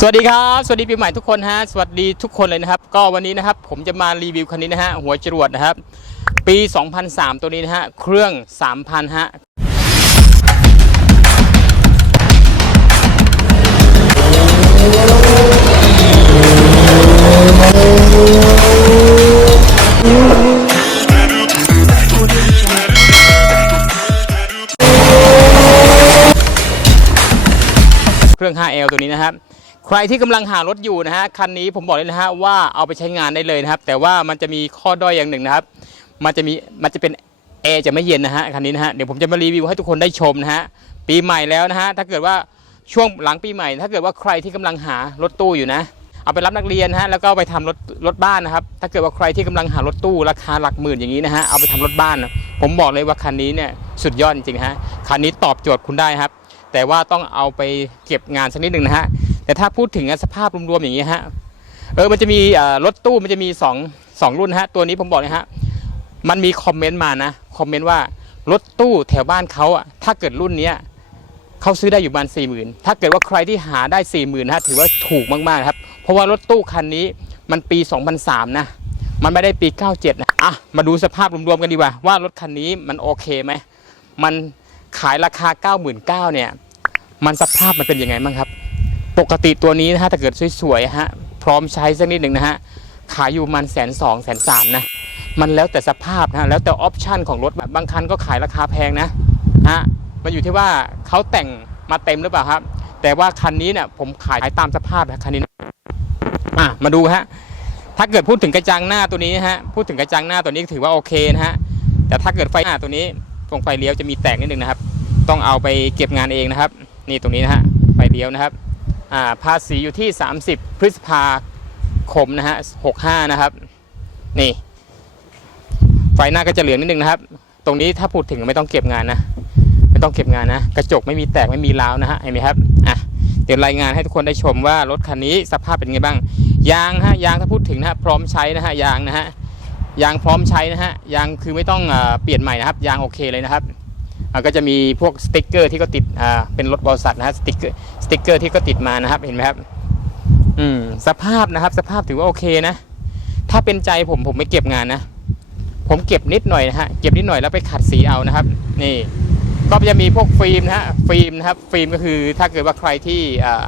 สวัสดีครับ สวัสดีปีใหม่ทุกคนฮะ สวัสดีทุกคนเลยนะครับ ก็วันนี้นะครับผมจะมารีวิวคันนี้นะฮะ หัวจรวดนะครับ ปี 2003 ตัวนี้นะฮะ เครื่อง 3,000 ฮะเครื่อง 5L ตัวนี้นะครับ ใครที่กำลังหารถอยู่นะฮะคันนี้ผมบอกเลยนะฮะว่าเอาไปใช้งานได้เลยนะครับ แต่ว่ามันจะมีข้อด้อยอย่างหนึ่งนะครับ มันจะมีมันจะเป็นแอร์จะไม่เย็นนะฮะคันนี้นะฮะเดี๋ยวผมจะมารีวิวให้ทุกคนได้ชมนะฮะปีใหม่แล้วนะฮะถ้าเกิดว่าช่วงหลังปีใหม่ ถ้าเกิดว่าใครที่กำลังหารถตู้อยู่นะ เอาไปรับนักเรียนฮะแล้วก็ไปทำรถรถบ้านนะครับ ถ้าเกิดว่าใครที่กำลังหารถตู้ราคาหลักหมื่นอย่างนี้นะฮะเอาไปทำรถบ้าน ผมบอกเลยว่าคันนี้เนี่ยสุดยอดจริงๆฮะคันนี้ตอบโจทย์คุณได้ครับ แต่ว่าต้องเอาไปเก็บงานสักนิดหนึ่งนะฮะ แต่ถ้าพูดถึงสภาพรวมๆอย่างนี้ฮะเออมันจะมีรถตู้มันจะมี2 2รุ่นฮะตัวนี้ผมบอกเลยฮะมันมีคอมเมนต์มานะคอมเมนต์ว่ารถตู้แถวบ้านเขาอะถ้าเกิดรุ่นเนี้ยเขาซื้อได้อยู่ประมาณสี่หมื่นถ้าเกิดว่าใครที่หาได้สี่หมื่นฮะถือว่าถูกมากๆครับเพราะว่ารถตู้คันนี้มันปี 2003 นะ มันไม่ได้ปี 97 นะอะมาดูสภาพรวมๆกันดีกว่า ว่ารถคันนี้มันโอเคไหมมันขายราคา 99,000เนี่ยมันสภาพมันเป็นยังไงบ้างครับ ปกติตัวนี้นะฮะถ้าเกิดสวยๆฮะพร้อมใช้สักนิดหนึ่งนะฮะขายอยู่มันแสนสองแสนสามนะมันแล้วแต่สภาพนะแล้วแต่ออปชันของรถบางคันก็ขายราคาแพงนะฮะมันอยู่ที่ว่าเขาแต่งมาเต็มหรือเปล่าครับ แต่ว่าคันนี้เนี่ยผมขายตามสภาพนะคันนี้นะอะมาดูฮะถ้าเกิดพูดถึงกระจังหน้าตัวนี้นะฮะพูดถึงกระจังหน้าตัวนี้ถือว่าโอเคนะฮะแต่ถ้าเกิดไฟหน้าตัวนี้ตรงไฟเลี้ยวจะมีแตกนิดนึงนะครับ ต้องเอาไปเก็บงานเองนะครับ นี่ตรงนี้นะฮะไฟเลี้ยวนะครับ ภาษีอยู่ที่ 30 พฤษภาคมนะฮะ65 นะครับ นี่ ไฟหน้าก็จะเหลืองนิดนึงนะครับ ตรงนี้ถ้าพูดถึงไม่ต้องเก็บงานนะ ไม่ต้องเก็บงานนะ กระจกไม่มีแตกไม่มีร้าวนะฮะ เห็นไหมครับ อะ เดี๋ยวรายงานให้ทุกคนได้ชมว่ารถคันนี้สภาพเป็นไงบ้าง ยางฮะ ยางถ้าพูดถึงนะฮะพร้อมใช้นะฮะ ยางนะฮะ ยางพร้อมใช้นะฮะ ยางคือไม่ต้องเปลี่ยนใหม่นะครับ ยางโอเคเลยนะครับ ก็จะมีพวกสติกเกอร์ที่ก็ติดอ่าเป็นรถบริษัทนะฮะสติกเกอร์สติกเกอร์ที่ก็ติดมานะครับเห็นไหมครับอืมสภาพนะครับ สภาพถือว่าโอเคนะ ถ้าเป็นใจผมผมไม่เก็บงานนะ ผมเก็บนิดหน่อยนะฮะเก็บนิดหน่อยแล้วไปขัดสีเอานะครับ นี่ ก็จะมีพวกฟิล์มนะฮะฟิล์มนะครับฟิล์มก็คือถ้าเกิดว่าใครที่อ่า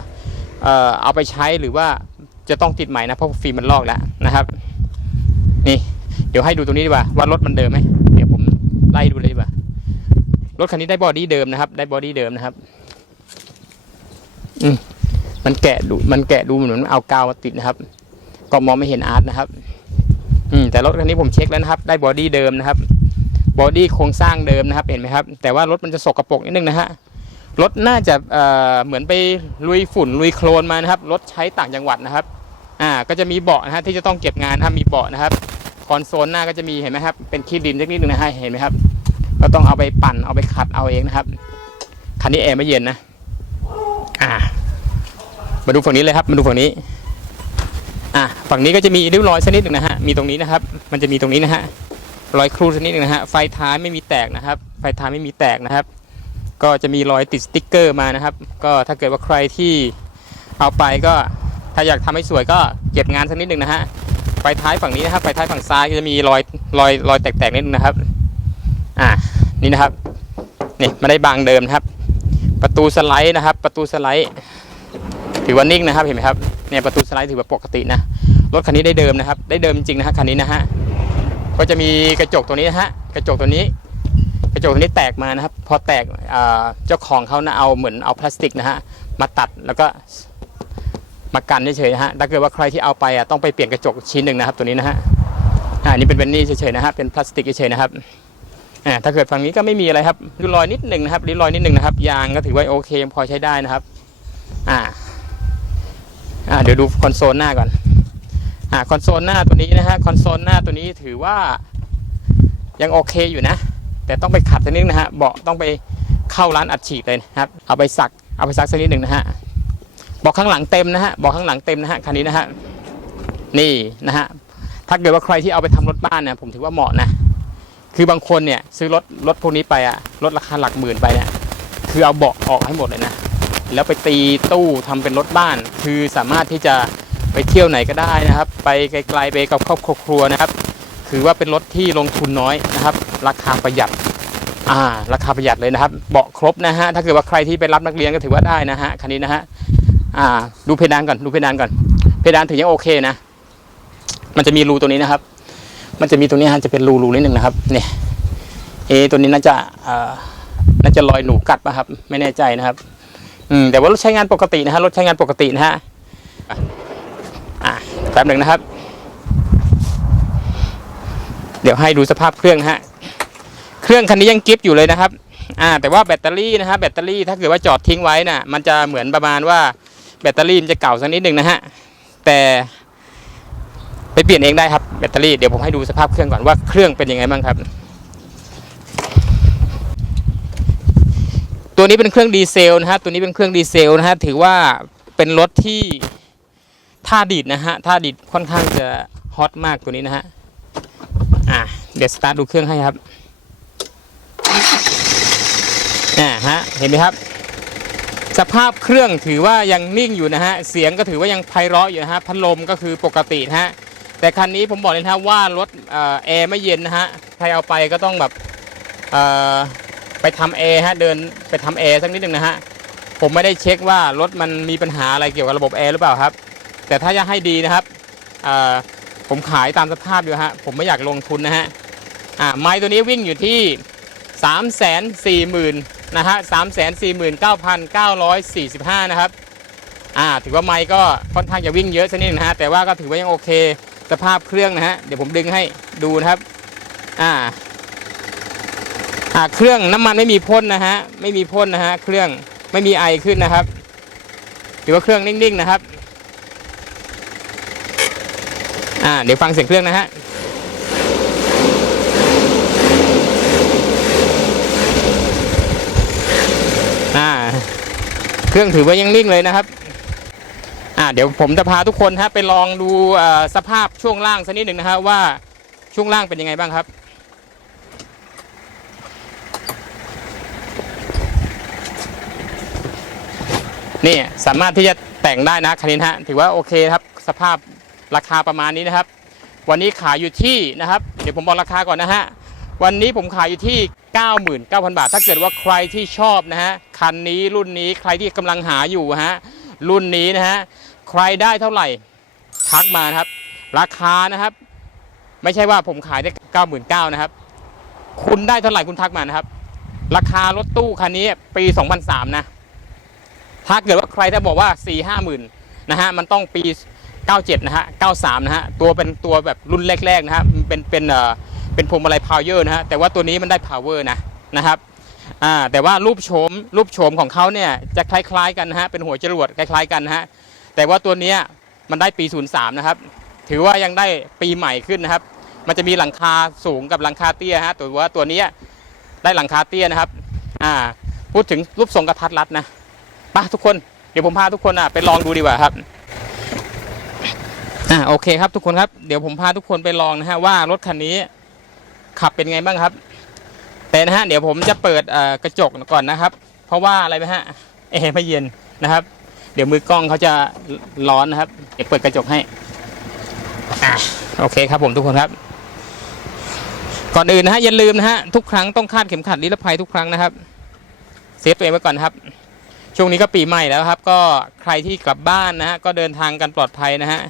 เอ่อเอาไปใช้หรือว่าจะต้องติดใหม่นะเพราะฟิล์มมันลอกแล้วนะครับ นี่ เดี๋ยวให้ดูตรงนี้ดีกว่าว่ารถมันเดิมไหมเดี๋ยวผมไล่ดูเลยดีกว่า รถคันนี้ได้บอดี้เดิมนะครับ ได้บอดี้เดิมนะครับ อืมมันแกะดู มันแกะดูเหมือนมันเอากาวมาติดนะครับ ก็มองไม่เห็นอาร์ตนะครับ อืมแต่รถคันนี้ผมเช็คแล้วนะครับ ได้บอดี้เดิมนะครับ บอดี้โครงสร้างเดิมนะครับ เห็นไหมครับ แต่ว่ารถมันจะสกรปรกนิดนึงนะฮะ รถน่าจะเอ่อเหมือนไปลุยฝุ่นลุยโคลนมานะครับ รถใช้ต่างจังหวัดนะครับ อ่า ก็จะมีเบาะนะฮะที่จะต้องเก็บงานนะครับมีเบาะนะครับ คอนโซลหน้าก็จะมีเห็นไหมครับ เป็นขี้ดินเล็กนิดนึงนะฮะ เห็นไหมครับ ก็ต้องเอาไปปั่นเอาไปขัดเอาเองนะครับ คันนี้แอร์ไม่เย็นนะ อ่า มาดูฝั่งนี้เลยครับ มาดูฝั่งนี้ อะฝั่งนี้ก็จะมีริ้วรอยสักนิดหนึ่งนะฮะ มีตรงนี้นะครับ มันจะมีตรงนี้นะฮะ รอยครูสักนิดหนึ่งนะฮะ ไฟท้ายไม่มีแตกนะครับ ไฟท้ายไม่มีแตกนะครับ ก็จะมีรอยติดสติ๊กเกอร์มานะครับ ก็ถ้าเกิดว่าใครที่เอาไปก็ ถ้าอยากทำให้สวยก็เก็บงานสักนิดหนึ่งนะฮะ ไฟท้ายฝั่งนี้นะครับ ไฟท้ายฝั่งซ้ายก็จะมีรอยรอยรอยแตกๆนิดนึงนะครับ อ่านี่นะครับนี่ไม่ได้บางเดิมนะครับ ประตูสไลด์นะครับ ประตูสไลด์ ถือว่านิ่งนะครับเห็นไหมครับเนี่ยประตูสไลด์ถือว่าปกตินะรถคันนี้ได้เดิมนะครับ ได้เดิมจริงนะฮะคันนี้นะฮะก็จะมีกระจกตัวนี้นะฮะกระจกตัวนี้ กระจกตัวนี้แตกมานะครับ พอแตกเจ้าของเขานะเอาเหมือนเอาพลาสติกนะฮะมาตัดแล้วก็มากันเฉยๆนะฮะถ้าเกิดว่าใครที่เอาไปอะต้องไปเปลี่ยนกระจกชิ้นหนึ่งนะครับ ตัวนี้นะฮะอ่านี่เป็นเบนนี่เฉยๆนะฮะเป็นพลาสติกเฉยๆนะครับ อ่าถ้าเกิดฝั่งนี้ก็ไม่มีอะไรครับริ้วรอยนิดหนึ่งนะครับริ้วรอยนิดหนึ่งนะครับ ยางก็ถือว่าโอเคยังพอใช้ได้นะครับ อ่าอ่าเดี๋ยวดูคอนโซลหน้าก่อนอ่าคอนโซลหน้าตัวนี้นะฮะคอนโซลหน้าตัวนี้ถือว่ายังโอเคอยู่นะ แต่ต้องไปขัดสักนิดนะฮะเบาะต้องไปเข้าร้านอัดฉีดเลยนะครับเอาไปสักเอาไปซักสักนิดหนึ่งนะฮะเบาะข้างหลังเต็มนะฮะเบาะข้างหลังเต็มนะฮะคันนี้นะฮะนี่นะฮะถ้าเกิดว่าใครที่เอาไปทำรถบ้านเนี่ยผมถือว่าเหมาะนะ คือบางคนเนี่ยซื้อรถรถพวกนี้ไปอะรถราคาหลักหมื่นไปเนี่ยคือเอาเบาะออกให้หมดเลยนะแล้วไปตีตู้ทำเป็นรถบ้าน คือสามารถที่จะไปเที่ยวไหนก็ได้นะครับ ไปไกลๆไปกับครอบครัวนะครับถือว่าเป็นรถที่ลงทุนน้อยนะครับ ราคาประหยัดอ่าราคาประหยัดเลยนะครับ เบาะครบนะฮะถ้าเกิดว่าใครที่ไปรับนักเรียนก็ถือว่าได้นะฮะคันนี้นะฮะอ่าดูเพดานก่อนดูเพดานก่อน เพดานถือยังโอเคนะ มันจะมีรูตัวนี้นะครับ มันจะมีตัวนี้ฮะจะเป็นรูรูนิดหนึ่งนะครับเนี่ยเอตัวนี้น่าจะน่าจะรอยหนูกัดป่ะครับ ไม่แน่ใจนะครับ อืมแต่ว่ารถใช้งานปกตินะฮะรถใช้งานปกตินะฮะอะแป๊บหนึ่งนะครับ เดี๋ยวให้ดูสภาพเครื่องนะฮะเครื่องคันนี้ยังกิฟต์อยู่เลยนะครับอ่าแต่ว่าแบตเตอรี่นะฮะแบตเตอรี่ถ้าเกิดว่าจอดทิ้งไว้น่ะมันจะเหมือนประมาณว่าแบตเตอรี่มันจะเก่าสักนิดหนึ่งนะฮะแต่ ไปเปลี่ยนเองได้ครับแบตเตอรี่เดี๋ยวผมให้ดูสภาพเครื่องก่อนว่าเครื่องเป็นยังไงบ้างครับ ตัวนี้เป็นเครื่องดีเซลนะฮะตัวนี้เป็นเครื่องดีเซลนะฮะถือว่าเป็นรถที่ท่าดีดนะฮะท่าดีดค่อนข้างจะฮอตมากตัวนี้นะฮะอ่าเดี๋ยวสตาร์ทดูเครื่องให้ครับอ่าฮะเห็นไหมครับ สภาพเครื่องถือว่ายังนิ่งอยู่นะฮะเสียงก็ถือว่ายังไพเราะอยู่นะฮะพัดลมก็คือปกตินะฮะ แต่คันนี้ผมบอกเลยนะฮะว่ารถแอร์ไม่เย็นนะฮะใครเอาไปก็ต้องแบบไปทำแอร์ฮะเดินไปทำแอร์สักนิดหนึ่งนะฮะผมไม่ได้เช็คว่ารถมันมีปัญหาอะไรเกี่ยวกับระบบแอร์หรือเปล่าครับ แต่ถ้าจะให้ดีนะครับผมขายตามสภาพอยู่ฮะผมไม่อยากลงทุนนะฮะไม้ตัวนี้วิ่งอยู่ที่ 3 4 0 0 0 0นะฮะ3 4 9 9 4 5 นะครับ อ่า ถือว่าไม้ก็ค่อนข้างจะวิ่งเยอะสักนิดนึงนะฮะ แต่ว่าก็ถือว่ายังโอเค สภาพเครื่องนะฮะเดี๋ยวผมดึงให้ดูนะครับ อ่าอ่าเครื่องน้ำมันไม่มีพ่นนะฮะไม่มีพ่นนะฮะเครื่องไม่มีไอขึ้นนะครับถือว่าเครื่องนิ่งๆนะครับอ่าเดี๋ยวฟังเสียงเครื่องนะฮะอ่าเครื่องถือว่ายังนิ่งเลยนะครับ เดี๋ยวผมจะพาทุกคนฮะไปลองดูสภาพช่วงล่างสักนิดหนึ่งนะฮะว่าช่วงล่างเป็นยังไงบ้างครับนี่สามารถที่จะแต่งได้นะคันนี้ฮะถือว่าโอเคครับสภาพราคาประมาณนี้นะครับ วันนี้ขายอยู่ที่นะครับ เดี๋ยวผมบอกราคาก่อนนะฮะวันนี้ผมขายอยู่ที่ 99,000 บาท ถ้าเกิดว่าใครที่ชอบนะฮะคันนี้รุ่นนี้ใครที่กำลังหาอยู่ฮะรุ่นนี้นะฮะ ใครได้เท่าไหร่ทักมานะครับ ราคานะครับ ไม่ใช่ว่าผมขายได้99,000นเก้านะครับ คุณได้เท่าไหร่คุณทักมานะครับ ราคารถตู้คันนี้ปี2003นสามนะ ถ้าเกิดว่าใครถ้าบอกว่า4 5หมื่นนะฮะมันต้องปี97นะฮะ93นะฮะตัวเป็นตัวแบบรุ่นแรกๆนะฮะมันเป็นเป็นเอ่อเป็นพวงมาลัยพาวเวอร์นะฮะแต่ว่าตัวนี้มันได้พาวเวอร์นะนะครับอ่าแต่ว่ารูปโฉมรูปโฉมของเขาเนี่ยจะคล้าย ๆ กันนะฮะเป็นหัวจรวดคล้าย ๆ กันนะฮะ แต่ว่าตัวนี้มันได้ปี 03 นะครับ ถือว่ายังได้ปีใหม่ขึ้นนะครับ มันจะมีหลังคาสูงกับหลังคาเตี้ยฮะแต่ว่าตัวนี้ได้หลังคาเตี้ยนะครับ อ่า พูดถึงรูปทรงกระทัดรัดนะไปทุกคนเดี๋ยวผมพาทุกคนอะไปลองดูดีกว่าครับอ่าโอเคครับทุกคนครับเดี๋ยวผมพาทุกคนไปลองนะฮะว่ารถคันนี้ขับเป็นไงบ้างครับ แต่นะฮะเดี๋ยวผมจะเปิดกระจกก่อนนะครับ เพราะว่าอะไรไหมฮะแอร์ไม่เย็นนะครับ ดี๋ยวมือกล้องเขาจะร้อนนะครับเดี๋ยวเปิดกระจกให้อ่าโอเคครับผมทุกคนครับ ก่อนอื่นนะฮะอย่าลืมนะฮะทุกครั้งต้องคาดเข็มขัดนิรภัยทุกครั้งนะครับเซฟตัวเองไว้ก่อนนะครับ ช่วงนี้ก็ปีใหม่แล้วครับ ก็ใครที่กลับบ้านนะฮะก็เดินทางกันปลอดภัยนะฮะ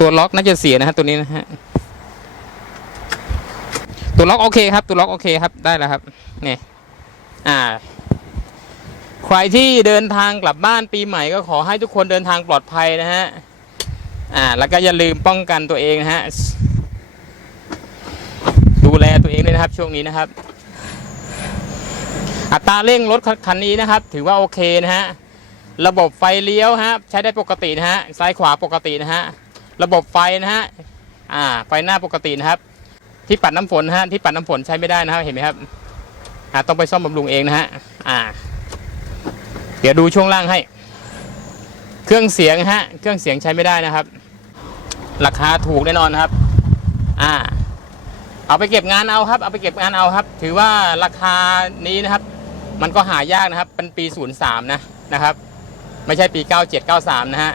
ตัวล็อกน่าจะเสียนะฮะตัวนี้นะฮะตัวล็อกโอเคครับ ตัวล็อกโอเคครับได้แล้วครับนี่อ่า ใครที่เดินทางกลับบ้านปีใหม่ก็ขอให้ทุกคนเดินทางปลอดภัยนะฮะ อ่า แล้วก็อย่าลืมป้องกันตัวเองนะฮะ ดูแลตัวเองด้วยนะครับ ช่วงนี้นะครับ อัตราเร่งรถคันนี้นะครับ ถือว่าโอเคนะฮะ ระบบไฟเลี้ยวฮะ ใช้ได้ปกตินะฮะ ซ้ายขวาปกตินะฮะ ระบบไฟนะฮะ อ่า ไฟหน้าปกตินะครับ ที่ปัดน้ำฝนฮะ ที่ปัดน้ำฝนใช้ไม่ได้นะครับ เห็นไหมครับ อ่า ต้องไปซ่อมบำรุงเองนะฮะ อ่า ดี๋ยวดูช่วงล่างให้ เครื่องเสียงฮะ เครื่องเสียงใช้ไม่ได้นะครับ ราคาถูกแน่นอนครับ อ่า เอาไปเก็บงานเอาครับ เอาไปเก็บงานเอาครับ ถือว่าราคานี้นะครับ มันก็หายากนะครับ เป็นปี 03 นะนะครับ ไม่ใช่ปี 97 93 นะฮะ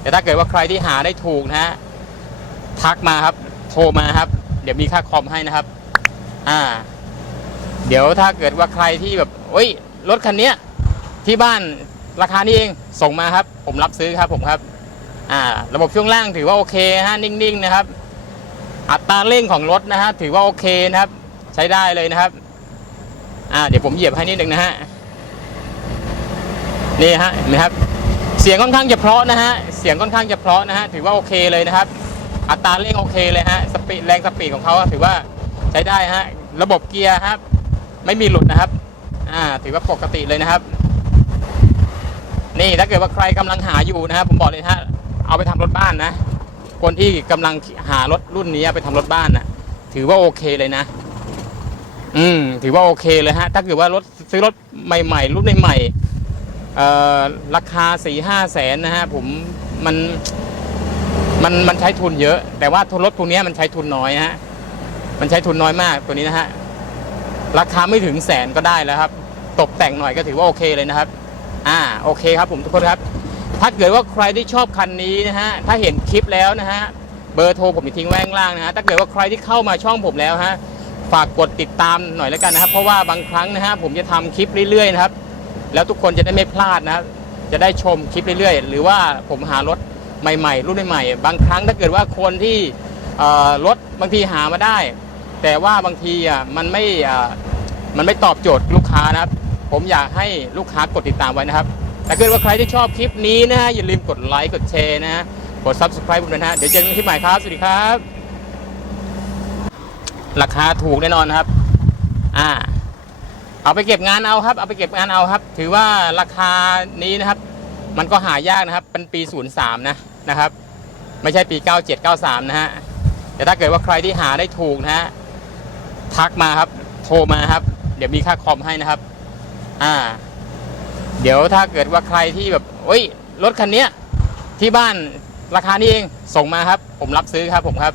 แต่ถ้าเกิดว่าใครที่หาได้ถูกนะฮะ ทักมาครับ โทรมาครับ เดี๋ยวมีค่าคอมให้นะครับ อ่า เดี๋ยวถ้าเกิดว่าใครที่แบบโอ้ย รถคันเนี้ย ที่บ้านราคานี้เองส่งมาครับ ผมรับซื้อครับผมครับ อ่า ระบบช่วงล่างถือว่าโอเคฮะนิ่งๆนะครับ อัตราเร่งของรถนะฮะถือว่าโอเคนะครับ ใช้ได้เลยนะครับ อ่า เดี๋ยวผมเหยียบให้นิดนึงนะฮะนี่ฮะเห็นไหมครับ เสียงค่อนข้างจะเพราะนะฮะเสียงค่อนข้างจะเพราะนะฮะถือว่าโอเคเลยนะครับ อัตราเร่งโอเคเลยฮะสปีดแรงสปีดของเขาถือว่าใช้ได้ฮะระบบเกียร์ครับ ไม่มีหลุดนะครับ อ่า ถือว่าปกติเลยนะครับ นี่ถ้าเกิดว่าใครกำลังหาอยู่นะครับผมบอกเลยนะฮะเอาไปทำรถบ้านนะ คนที่กำลังหารถรุ่นนี้ไปทำรถบ้านนะถือว่าโอเคเลยนะ อืม ถือว่าโอเคเลยฮะ ถ้าเกิดว่ารถซื้อรถใหม่ๆรุ่นใหม่ๆเอ่อราคาสี่ห้าแสนนะฮะผมมันมันมันใช้ทุนเยอะ แต่ว่าทุนรถพวกนี้มันใช้ทุนน้อยฮะมันใช้ทุนน้อยมากตัวนี้นะฮะราคาไม่ถึงแสนก็ได้แล้วครับ ตกแต่งหน่อยก็ถือว่าโอเคเลยนะครับ อ่าโอเคครับผมทุกคนครับ ถ้าเกิดว่าใครที่ชอบคันนี้นะฮะถ้าเห็นคลิปแล้วนะฮะเบอร์โทรผมจะทิ้งไว้ข้างล่างนะฮะถ้าเกิดว่าใครที่เข้ามาช่องผมแล้วฮะฝากกดติดตามหน่อยแล้วกันนะครับ เพราะว่าบางครั้งนะฮะผมจะทำคลิปเรื่อยๆนะครับ แล้วทุกคนจะได้ไม่พลาดนะครับจะได้ชมคลิปเรื่อยๆ หรือว่าผมหารถใหม่ๆ รุ่นใหม่ๆบางครั้งถ้าเกิดว่าคนที่รถบางทีหามาได้ แต่ว่าบางทีอะมันไม่มันไม่ตอบโจทย์ลูกค้านะครับ ผมอยากให้ลูกค้ากดติดตามไว้นะครับถ้าเกิดว่าใครที่ชอบคลิปนี้นะฮะอย่าลืมกดไลค์กดแชร์นะฮะกด subscribe ด้วยนะฮะเดี๋ยวเจอกันคลิปใหม่ครับ สวัสดีครับ ราคาถูกแน่นอนนะครับ อ่า เอาไปเก็บงานเอาครับ เอาไปเก็บงานเอาครับ ถือว่าราคานี้นะครับ มันก็หายากนะครับ เป็นปี 03 นะนะครับ ไม่ใช่ปี 97 93 นะฮะแต่ถ้าเกิดว่าใครที่หาได้ถูกนะฮะทักมาครับ โทรมาครับ เดี๋ยวมีค่าคอมให้นะครับ อ่า เดี๋ยวถ้าเกิดว่าใครที่แบบโอ้ย รถคันเนี้ย ที่บ้านราคานี้เองส่งมาครับ ผมรับซื้อครับผมครับ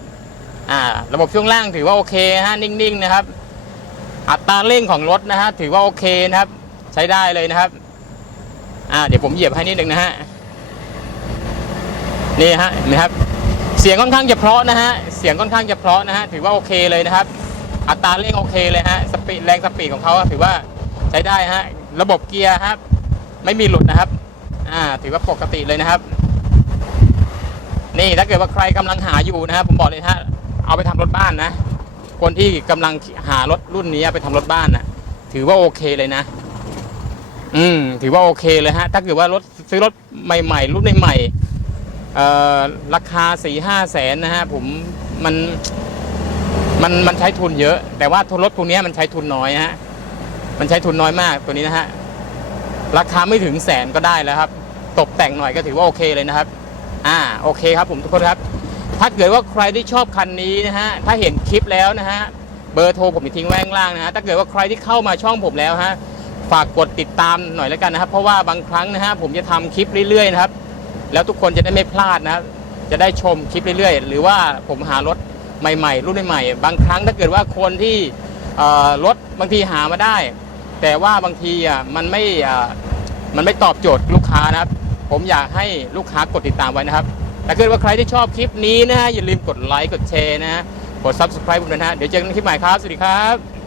อ่า ระบบช่วงล่างถือว่าโอเคฮะนิ่งๆนะครับ อัตราเร่งของรถนะฮะถือว่าโอเคนะครับ ใช้ได้เลยนะครับ อ่า เดี๋ยวผมเหยียบให้นิดนึงนะฮะนี่ฮะนไหมครับเสียงค่อนข้างจะเพราะนะฮะ เสียงค่อนข้างจะเพราะนะฮะ ถือว่าโอเคเลยนะครับ อัตราเร่งโอเคเลยฮะ สปีดแรงสปีดของเขาถือว่า ใช้ได้ฮะ ระบบเกียร์ครับ ไม่มีหลุดนะครับ อ่า ถือว่าปกติเลยนะครับ นี่ถ้าเกิดว่าใครกำลังหาอยู่นะครับ ผมบอกเลยฮะ เอาไปทำรถบ้านนะ คนที่กำลังหารถรุ่นนี้ไปทำรถบ้านนะถือว่าโอเคเลยนะ อืม ถือว่าโอเคเลยฮะ ถ้าเกิดว่ารถซื้อรถใหม่ๆรุ่นใหม่ๆเอ่อราคาสี่ห้าแสนนะฮะ ผมมันมันมันใช้ทุนเยอะ แต่ว่าทุนรถพวกนี้มันใช้ทุนน้อยฮะ มันใช้ทุนน้อยมากตัวนี้นะฮะ ราคาไม่ถึงแสนก็ได้แล้วครับ ตกแต่งหน่อยก็ถือว่าโอเคเลยนะครับ อ่าโอเคครับผมทุกคนครับ ถ้าเกิดว่าใครที่ชอบคันนี้นะฮะ ถ้าเห็นคลิปแล้วนะฮะ เบอร์โทรผมทิ้งไว้ข้างล่างนะฮะ ถ้าเกิดว่าใครที่เข้ามาช่องผมแล้วฮะ ฝากกดติดตามหน่อยแล้วกันนะครับ เพราะว่าบางครั้งนะฮะผมจะทำคลิปเรื่อยๆนะครับ แล้วทุกคนจะได้ไม่พลาดนะครับจะได้ชมคลิปเรื่อยๆ หรือว่าผมหารถใหม่ๆ รุ่นใหม่ๆ บางครั้งถ้าเกิดว่าคนที่ รถบางทีหามาได้ แต่ว่าบางทีอะมันไม่มันไม่ตอบโจทย์ลูกค้านะครับ ผมอยากให้ลูกค้ากดติดตามไว้นะครับถ้าเกิดว่าใครที่ชอบคลิปนี้นะฮะอย่าลืมกดไลค์กดแชร์นะฮะกด subscribe ผมด้วยนะฮะเดี๋ยวเจอกันคลิปใหม่ครับ สวัสดีครับ